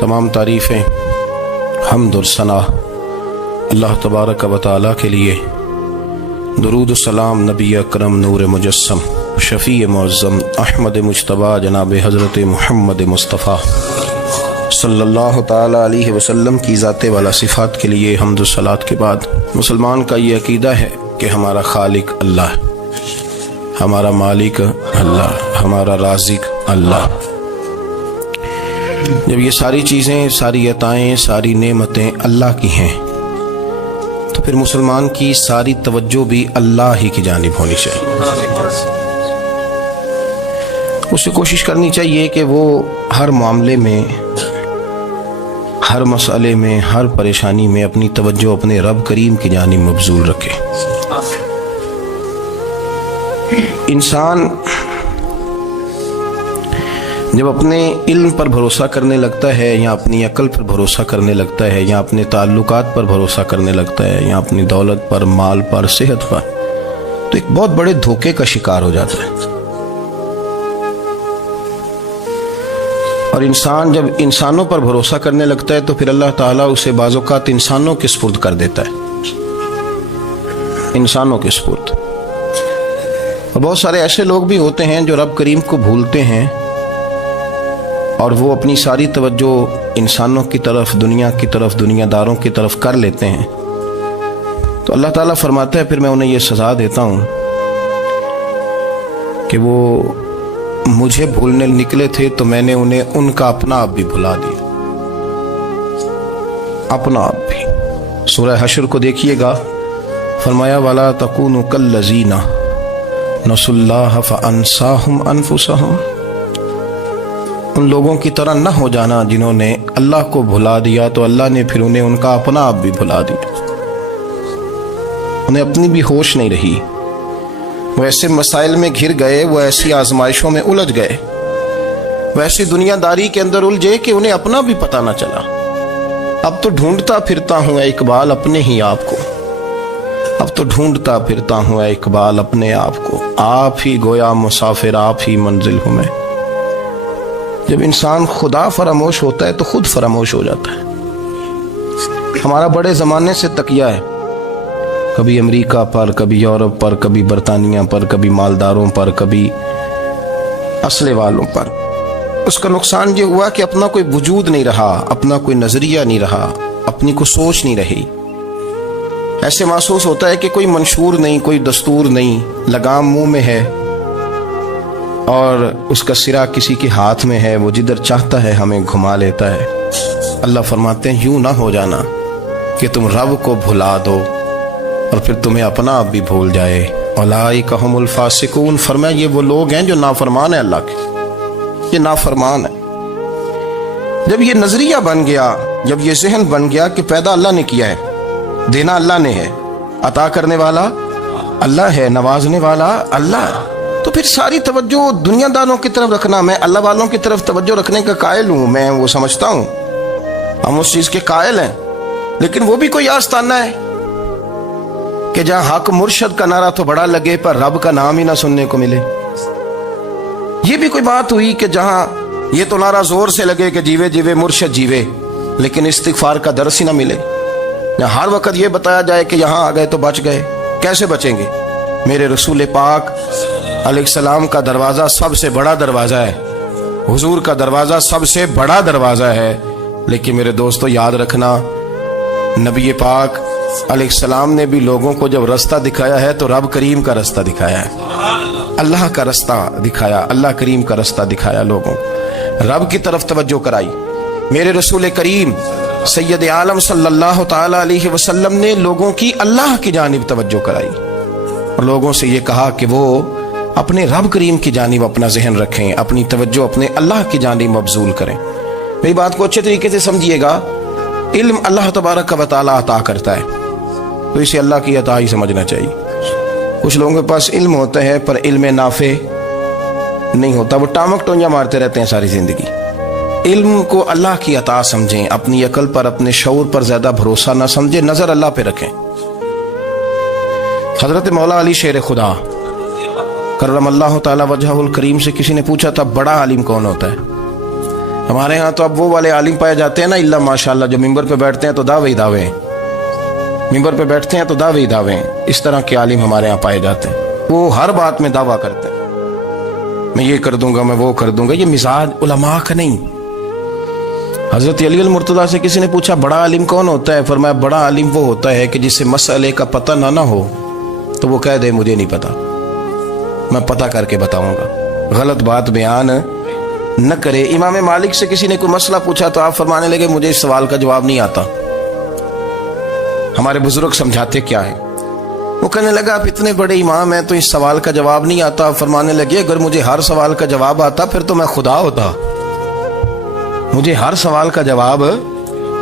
तमाम तारीफ़ें हम्द और सना अल्लाह तबारक व तआला के लिए। दुरूद सलाम नबी अकरम नूर मुजस्सम शफ़ी मुअज़्ज़म अहमद मुज्तबा जनाब हज़रत मुहम्मद मुस्तफ़ा सल्लल्लाहु ताला अलैहि वसल्लम की ज़ाते वाला सिफ़ात के लिए हम्द और सलात के बाद मुसलमान का ये अक़ीदा है कि हमारा खालिक अल्लाह, हमारा मालिक अल्लाह, हमारा राज़िक अल्लाह। जब ये सारी चीज़ें, सारी अताएँ, सारी नेमतें अल्लाह की हैं तो फिर मुसलमान की सारी तवज्जो भी अल्लाह ही की जानिब होनी चाहिए। उसे कोशिश करनी चाहिए कि वो हर मामले में, हर मसले में, हर परेशानी में अपनी तवज्जो अपने रब करीम की जानिब मबजूल रखे। इंसान जब अपने इल्म पर भरोसा करने लगता है या अपनी अक्ल पर भरोसा करने लगता है या अपने ताल्लुकात पर भरोसा करने लगता है या अपनी दौलत पर, माल पर, सेहत पर, तो एक बहुत बड़े धोखे का शिकार हो जाता है। और इंसान जब इंसानों पर भरोसा करने लगता है तो फिर अल्लाह ताला उसे बाज़ौक़ात इंसानों के सुपुर्द कर देता है, इंसानों के सुपुर्द। और बहुत सारे ऐसे लोग भी होते हैं जो रब करीम को भूलते हैं और वो अपनी सारी तवज्जो इंसानों की तरफ, दुनिया की तरफ, दुनियादारों की तरफ कर लेते हैं। तो अल्लाह ताला फरमाता है फिर मैं उन्हें ये सज़ा देता हूँ कि वो मुझे भूलने निकले थे तो मैंने उन्हें उनका अपना आप भी भुला दिया, अपना आप भी। सूरह हश्र को देखिएगा, फरमाया वाला तकूनु कल्लज़ीना नसुल्लाह फ़अन्साहुम अनफुसहुम। उन लोगों की तरह न हो जाना जिन्होंने अल्लाह को भुला दिया तो अल्लाह ने फिर उन्हें उनका अपना आप भी भुला दिया, उन्हें अपनी भी होश नहीं रही। वो ऐसे मसाइल में घिर गए, वो ऐसी आजमाइशों में उलझ गए, वो ऐसी दुनियादारी के अंदर उलझे कि उन्हें अपना भी पता न चला। अब तो ढूंढता फिरता हूँ इकबाल अपने ही आप को, अब तो ढूंढता फिरता हूँ इकबाल अपने आप को, आप ही गोया मुसाफिर, आप ही मंजिल हूँ मैं। जब इंसान खुदा फरामोश होता है तो खुद फरामोश हो जाता है। हमारा बड़े ज़माने से तकिया है, कभी अमेरिका पर, कभी यूरोप पर, कभी बरतानिया पर, कभी मालदारों पर, कभी असले वालों पर। उसका नुकसान ये हुआ कि अपना कोई वजूद नहीं रहा, अपना कोई नज़रिया नहीं रहा, अपनी कोई सोच नहीं रही। ऐसे महसूस होता है कि कोई मंशूर नहीं, कोई दस्तूर नहीं, लगाम मुंह में है और उसका सिरा किसी के हाथ में है, वो जिधर चाहता है हमें घुमा लेता है। अल्लाह फरमाते हैं यूं ना हो जाना कि तुम रब को भुला दो और फिर तुम्हें अपना आप भी भूल जाए। उलाइका हुमुल फासिकून, फरमाया ये वो लोग हैं जो नाफरमान है अल्लाह के, ये नाफरमान है। जब ये नजरिया बन गया, जब ये जहन बन गया कि पैदा अल्लाह ने किया है, देना अल्लाह ने है, अता करने वाला अल्लाह है, नवाजने वाला अल्लाह है, तो फिर सारी तवज्जो दुनियादारों की तरफ रखना, मैं अल्लाह वालों की तरफ तवज्जो रखने का कायल हूँ, मैं वो समझता हूँ, हम उस चीज़ के कायल हैं। लेकिन वो भी कोई आस्ताना है कि जहाँ हक मुर्शद का नारा तो बड़ा लगे पर रब का नाम ही ना सुनने को मिले। ये भी कोई बात हुई कि जहाँ ये तो नारा जोर से लगे कि जीवे जीवे मुर्शद जीवे, लेकिन इस्तिगफार का दर्स ही ना मिले। जहाँ हर वक्त ये बताया जाए कि यहाँ आ गए तो बच गए, कैसे बचेंगे? मेरे रसूल पाक अलैहिस्सलाम का दरवाज़ा सबसे बड़ा दरवाज़ा है, हुजूर का दरवाज़ा सबसे बड़ा दरवाज़ा है। लेकिन मेरे दोस्तों याद रखना, नबी पाक अलैहिस्सलाम ने भी लोगों को जब रास्ता दिखाया है तो रब करीम का रास्ता दिखाया है, अल्लाह का रास्ता दिखाया, अल्लाह करीम का रास्ता दिखाया, लोगों रब की तरफ तवज्जो कराई। मेरे रसूल करीम सैयद आलम सल्लल्लाहु ताला अलैहि वसल्लम ने लोगों की अल्लाह की जानिब तवज्जो कराई और लोगों से ये कहा कि वो अपने रब करीम की जानिब अपना जहन रखें, अपनी तवज्जो अपने अल्लाह की जानिब मबजूल करें। मेरी बात को अच्छे तरीके से समझिएगा, इल्म अल्लाह तबारक व तआला अता करता है तो इसे अल्लाह की अता ही समझना चाहिए। कुछ लोगों के पास इल्म होता है पर इल्म नाफे नहीं होता, वो टामक टोंजा मारते रहते हैं सारी जिंदगी। इल्म को अल्लाह की अता समझें, अपनी अकल पर, अपने शऊर पर ज्यादा भरोसा ना समझें, नजर अल्लाह पे रखें। हजरत मौला अली शेर खुदा करमल्लाहु ताला वजहुल करीम से किसी ने पूछा था बड़ा आलिम कौन होता है? ہمارے ہاں تو اب وہ والے عالم پائے جاتے ہیں نا اللہ ماشاءاللہ، جو ممبر پہ بیٹھتے ہیں تو دعوے ہی دعوے ہیں، ممبر پہ بیٹھتے ہیں تو دعوے ہی دعوے ہیں، اس طرح کے عالم ہمارے ہاں پائے جاتے ہیں، وہ ہر بات میں دعویٰ کرتے ہیں، میں یہ کر دوں گا، میں وہ کر دوں گا۔ یہ مزاج علماء کا نہیں۔ حضرت علی المرتضیٰ سے کسی نے پوچھا بڑا عالم کون ہوتا ہے؟ فرمایا بڑا عالم وہ ہوتا ہے کہ جسے مسئلے کا پتہ نہ ہو تو وہ کہہ دے مجھے نہیں پتا، میں پتہ کر کے بتاؤں گا، غلط بات بیان نہ کرے۔ امام مالک سے کسی نے کوئی مسئلہ پوچھا تو آپ فرمانے لگے مجھے اس سوال کا جواب نہیں آتا، ہمارے بزرگ سمجھاتے کیا ہے؟ وہ کہنے لگا آپ اتنے بڑے امام ہیں تو اس سوال کا جواب نہیں آتا۔ آپ فرمانے لگے اگر مجھے ہر سوال کا جواب آتا پھر تو میں خدا ہوتا، مجھے ہر سوال کا جواب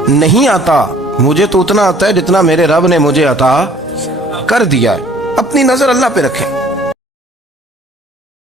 نہیں آتا، مجھے تو اتنا آتا ہے جتنا میرے رب نے مجھے عطا کر دیا ہے۔ اپنی نظر اللہ پہ رکھیں۔